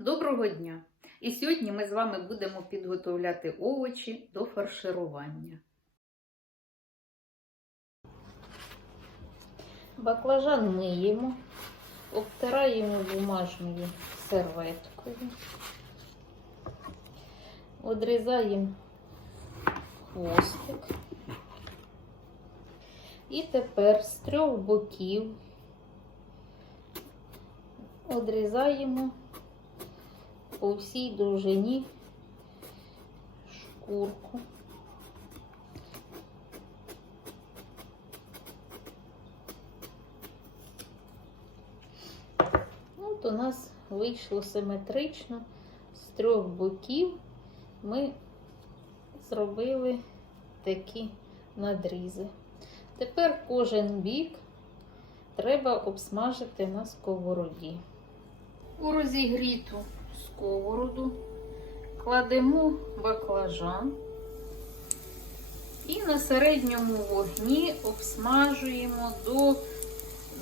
Доброго дня! І сьогодні ми з вами будемо підготовляти овочі до фарширування. Баклажан миємо, обтираємо бумажною серветкою, одрізаємо хвостик. І тепер з трьох боків одрізаємо по всій довжині шкурку. От у нас вийшло симетрично з трьох боків ми зробили такі надрізи. Тепер кожен бік треба обсмажити на сковороді. У розігріту сковороду кладемо баклажан і на середньому вогні обсмажуємо до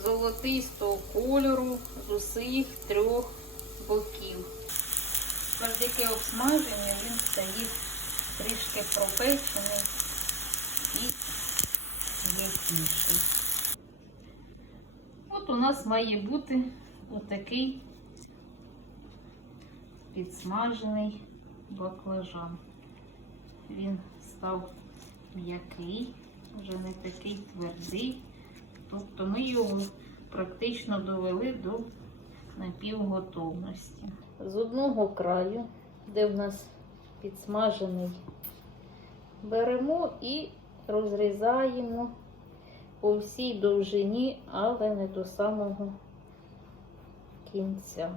золотистого кольору з усіх трьох боків. Завдяки обсмаженню він стає трішки пропечений і м'якіший. От у нас має бути отакий підсмажений баклажан. Він став м'який, вже не такий твердий. Тобто ми його практично довели до напівготовності. З одного краю, де в нас підсмажений, беремо і розрізаємо по всій довжині, але не до самого кінця.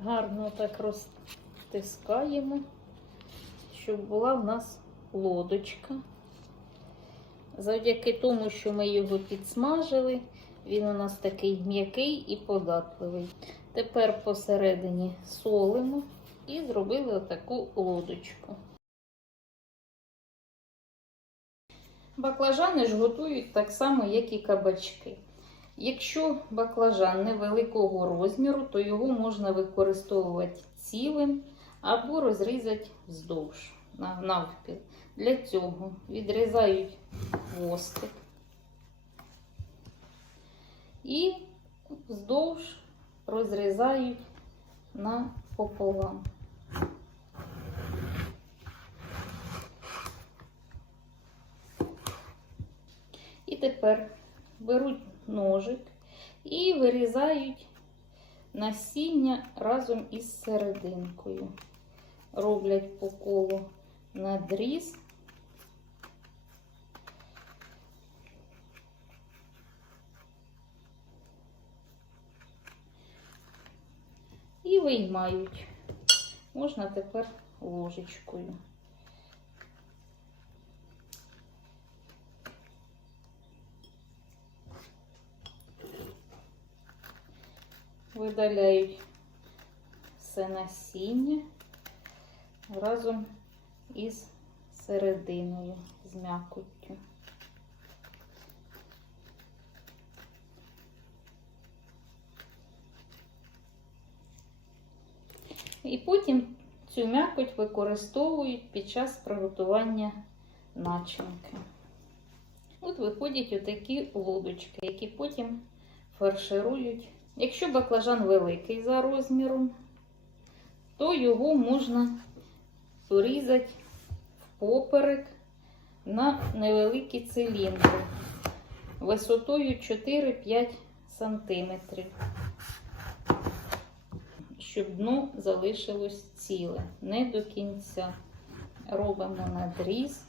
Гарно так розтискаємо, щоб була в нас лодочка. Завдяки тому, що ми його підсмажили, він у нас такий м'який і податливий. Тепер посередині солимо і зробили отаку лодочку. Баклажани ж готують так само, як і кабачки. Якщо баклажан невеликого розміру, то його можна використовувати цілим або розрізати вздовж навпіл. Для цього відрізають хвостик і вздовж розрізають напополам. І тепер беруть ножик і вирізають насіння разом із серединкою. Роблять по колу надріз. І виймають. Можна тепер ложечкою. Видаляють все насіння разом із серединою, з м'якоттю. І потім цю м'якоть використовують під час приготування начинки. От виходять отакі лодочки, які потім фарширують Якщо баклажан великий за розміром, то його можна порізати впоперек на невеликі циліндри висотою 4-5 см, щоб дно залишилось ціле, не до кінця. Робимо надріз.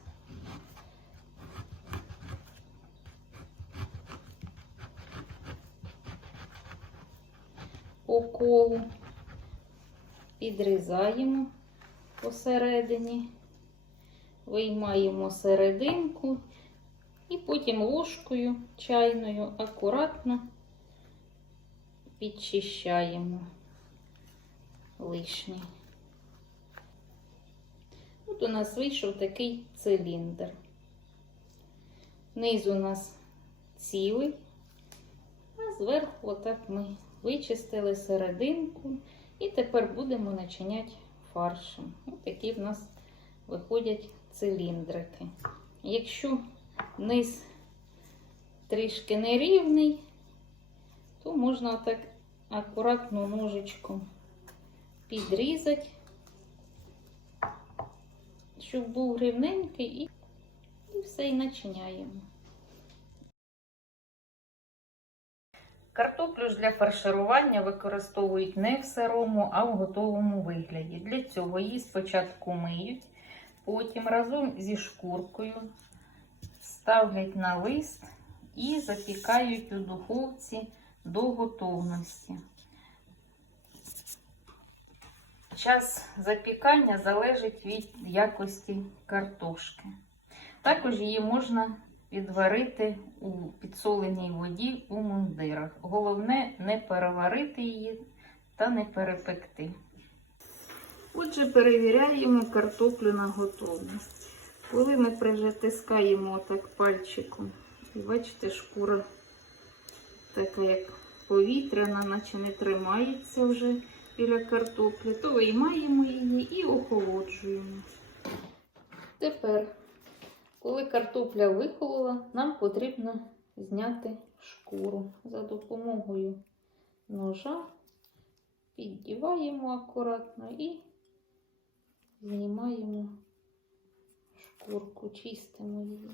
По колу, підрізаємо посередині, виймаємо серединку і потім ложкою чайною акуратно підчищаємо лишнє. От у нас вийшов такий циліндр. Низ у нас цілий, а зверху отак ми вичистили серединку і тепер будемо начиняти фаршем. Ось такі в нас виходять циліндрики. Якщо низ трішки нерівний, то можна отак акуратно ножичком підрізати, щоб був рівненький і все і начиняємо. Картоплю ж для фарширування використовують не в сирому, а в готовому вигляді. Для цього її спочатку миють, потім разом зі шкуркою ставлять на лист і запікають у духовці до готовності. Час запікання залежить від якості картошки. Також її можна підварити у підсоленій воді у мундирах. Головне не переварити її та не перепекти. Отже, перевіряємо картоплю на готовність. Коли ми притискаємо так пальчиком, і бачите, шкура така як повітряна, наче не тримається вже біля картоплі, то виймаємо її і охолоджуємо. Тепер, коли картопля вихолола, нам потрібно зняти шкуру за допомогою ножа, піддіваємо акуратно і знімаємо шкурку, чистимо її.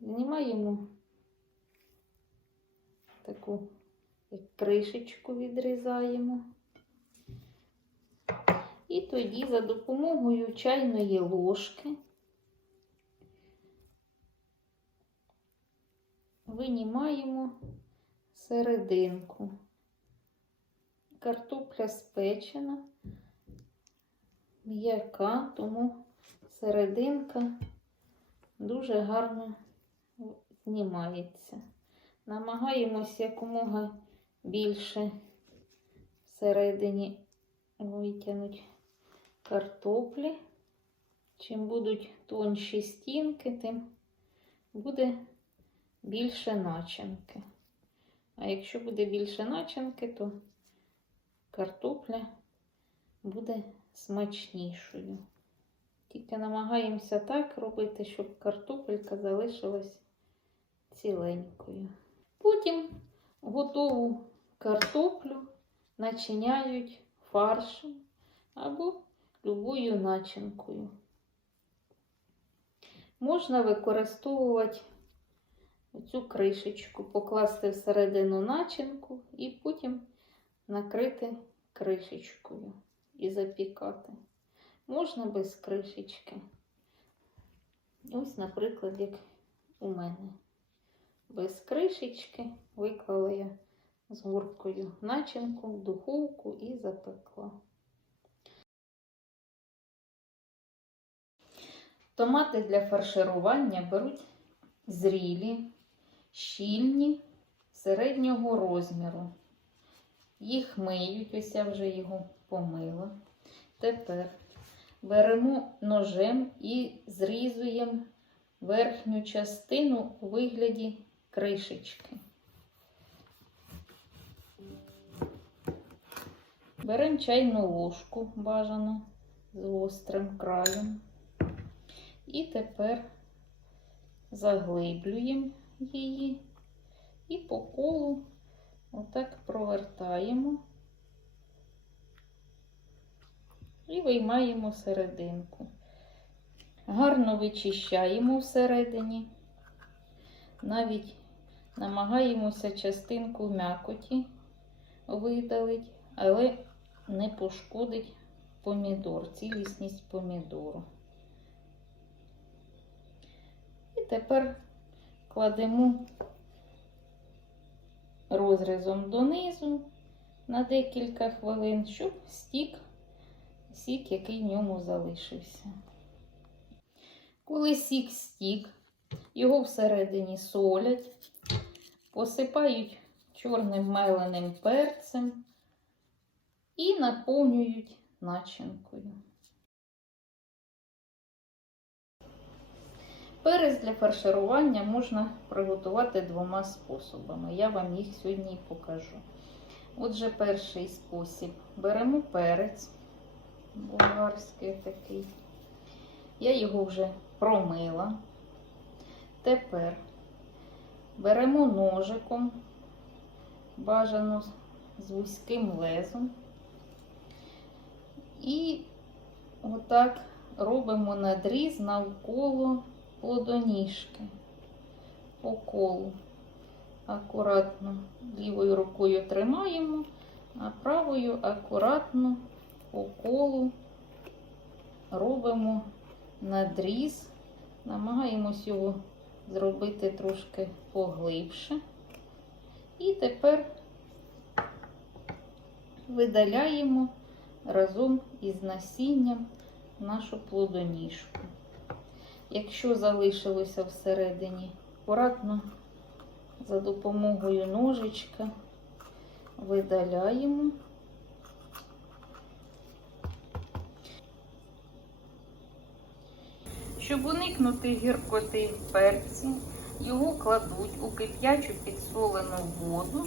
Знімаємо таку як кришечку відрізаємо. І тоді за допомогою чайної ложки винімаємо серединку. Картопля спечена, м'яка, тому серединка дуже гарно знімається. Намагаємось якомога більше всередині витягнути картоплі. Чим будуть тонші стінки, тим буде більше начинки. А якщо буде більше начинки, то картопля буде смачнішою. Тільки намагаємося так робити, щоб картопелька залишилась ціленькою. Потім готову картоплю начиняють фаршем або любою начинкою. Можна використовувати цю кришечку, покласти всередину начинку і потім накрити кришечкою і запікати. Можна без кришечки. Ось, наприклад, як у мене. Без кришечки виклала я з горкою начинку в духовку і запекла. Томати для фарширування беруть зрілі, щільні, середнього розміру. Їх миють, ось я вже його помила. Тепер беремо ножем і зрізуємо верхню частину у вигляді кришечки. Беремо чайну ложку бажано з гострим краєм. І тепер заглиблюємо її і по колу отак провертаємо і виймаємо серединку. Гарно вичищаємо всередині, навіть намагаємося частинку м'якоті видалити, але не пошкодить помідор, цілісність помідору. І тепер кладемо розрізом донизу на декілька хвилин, щоб стік сік, який в ньому залишився. Коли сік стік, його всередині солять, посипають чорним меленим перцем і наповнюють начинкою. Перець для фарширування можна приготувати двома способами. Я вам їх сьогодні і покажу. Отже, перший спосіб. Беремо перець болгарський такий. Я його вже промила. Тепер беремо ножиком, бажано з вузьким лезом. І отак робимо надріз навколо плодоніжки по колу. Акуратно лівою рукою тримаємо, а правою акуратно по колу робимо надріз, намагаємось його зробити трошки поглибше. І тепер видаляємо разом із насінням нашу плодоніжку. Якщо залишилося всередині, акуратно за допомогою ножичка видаляємо. Щоб уникнути гіркоти перці, його кладуть у кип'ячу підсолену воду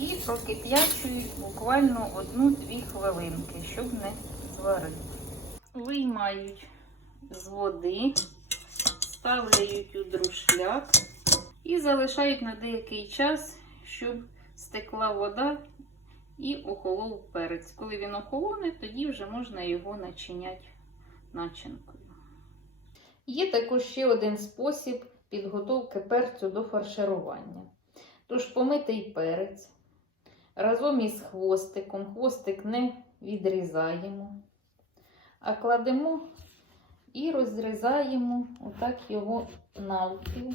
і прокип'ячують буквально 1-2 хвилинки, щоб не зварити. Виймають з води, ставляють у друшляк і залишають на деякий час, щоб стекла вода і охолов перець. Коли він охолоне, тоді вже можна його начиняти начинкою. Є також ще один спосіб підготовки перцю до фарширування. Тож помитий перець разом із хвостиком, хвостик не відрізаємо, а кладемо і розрізаємо отак його навпіл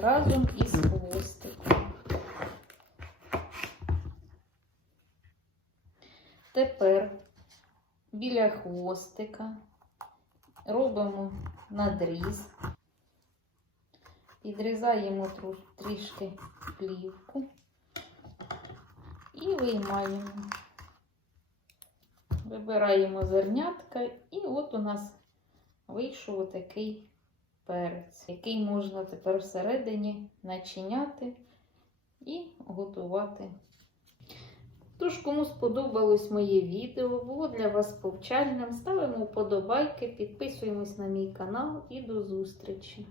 разом із хвостиком. Тепер біля хвостика робимо надріз, підрізаємо трішки плівку і виймаємо. Вибираємо зернятка, і от у нас вийшов отакий перець, який можна тепер всередині начиняти і готувати. Тож, кому сподобалось моє відео, було для вас повчальним, ставимо вподобайки, підписуємось на мій канал і до зустрічі!